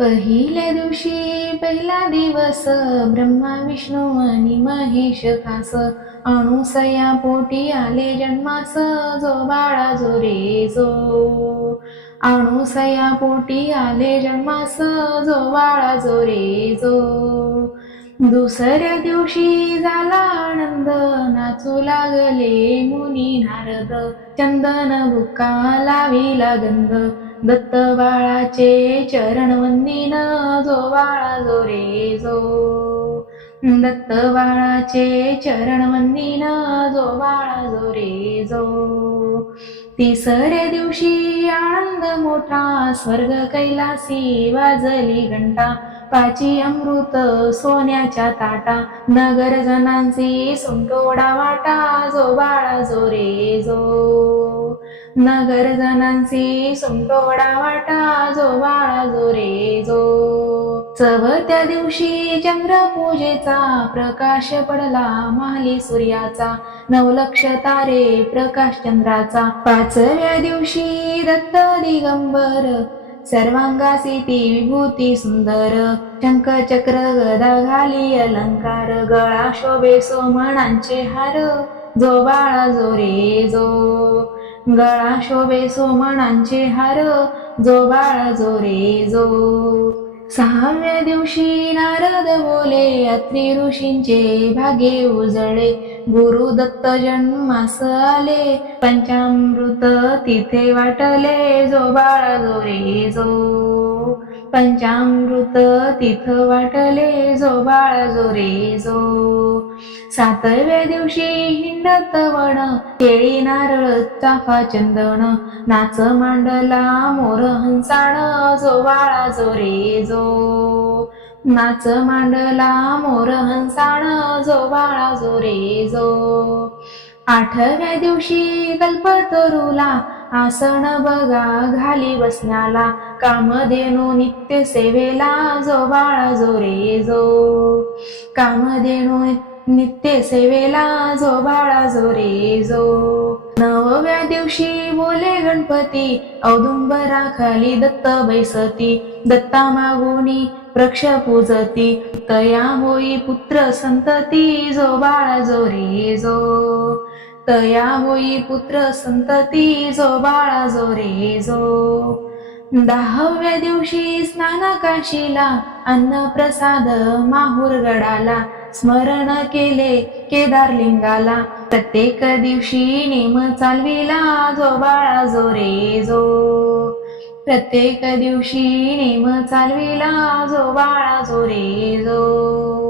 पहिल्या दिवशी पहिला दिवस ब्रह्मा विष्णू आणि महेश खास. अणुसया पोटी आले जन्मास जो बाळा जो रे जो. अणुसया पोटी आले जन्मास जो बाळा जो रे जो. दुसऱ्या दिवशी झाला आनंद नाचू लागले मुनी नारद. चंदन बुक्का लाविला गंध. दत्त बाळाचे चरण वंदिन जो बाळा जो रे जो. दत्त बाळाचे चरण वंदिन जो बाळा जो रे जो. तिसऱ्या दिवशी आनंद मोठा स्वर्ग कैलासी वाजली घंटा. पाची अमृत सोन्याच्या ताटा नगर जनांची सुंटोडा वाटा जो बाळा जो रे जो. नगर जनांची सुंटोडा वाटा जो बाळा जो रे जो. चवथ्या दिवशी चंद्र पूजेचा प्रकाश पडला माली सूर्याचा. नवलक्ष तारे प्रकाश चंद्राचा. पाचव्या दिवशी दत्त दिगंबर सर्वांगासी ती विभूती सुंदर. शंख चक्र गदा घाली अलंकार गळा शोभे सोमणांचे हार. जो बाळा जो रे जो. गळा शोभे सोमणांचे हार जो बाळा जो रे जो. सहाव्या दिवशी नारद बोले अत्रि ऋषींचे भागे उजळे. गुरु दत्त जन्मास आले पंचामृत तिथे वाटले जो बाळा जो रे जो. पंचामृत तिथ वाटले जो बाळा जो रे जो. सातव्या दिवशी हिंडत वण केळी नारळ चाफा चंदन नाच मांडला मोर हंसाण जो बाळा जो रे जो. नाच मांडला मोर हंसाण जो बाळा जो रे जो. आठव्या दिवशी कल्पतरुला आसन बघा घाली बसण्याला कामधेनू नित्य सेवेला जो बाळा जो रे जो. कामधेनू नित्य नित्य सेवेला जो बाळा जो रे जो. नवव्या दिवशी बोले गणपती औदुंबरा खाली दत्त बैसती. दत्ता मागोनी प्रक्ष पूजती. तया होई पुत्र संतती जो बाळा जो रे जो. तया होई पुत्र संतती जो बाळा जो रे जो. दहाव्या दिवशी स्नान काशीला अन्न प्रसाद माहूर गडाला स्मरण केले केदारलिंगाला प्रत्येक दिवशी नेम चालविला जो बाळा जो रे जो. प्रत्येक दिवशी नेम चालविला जो बाळा जो रे जो.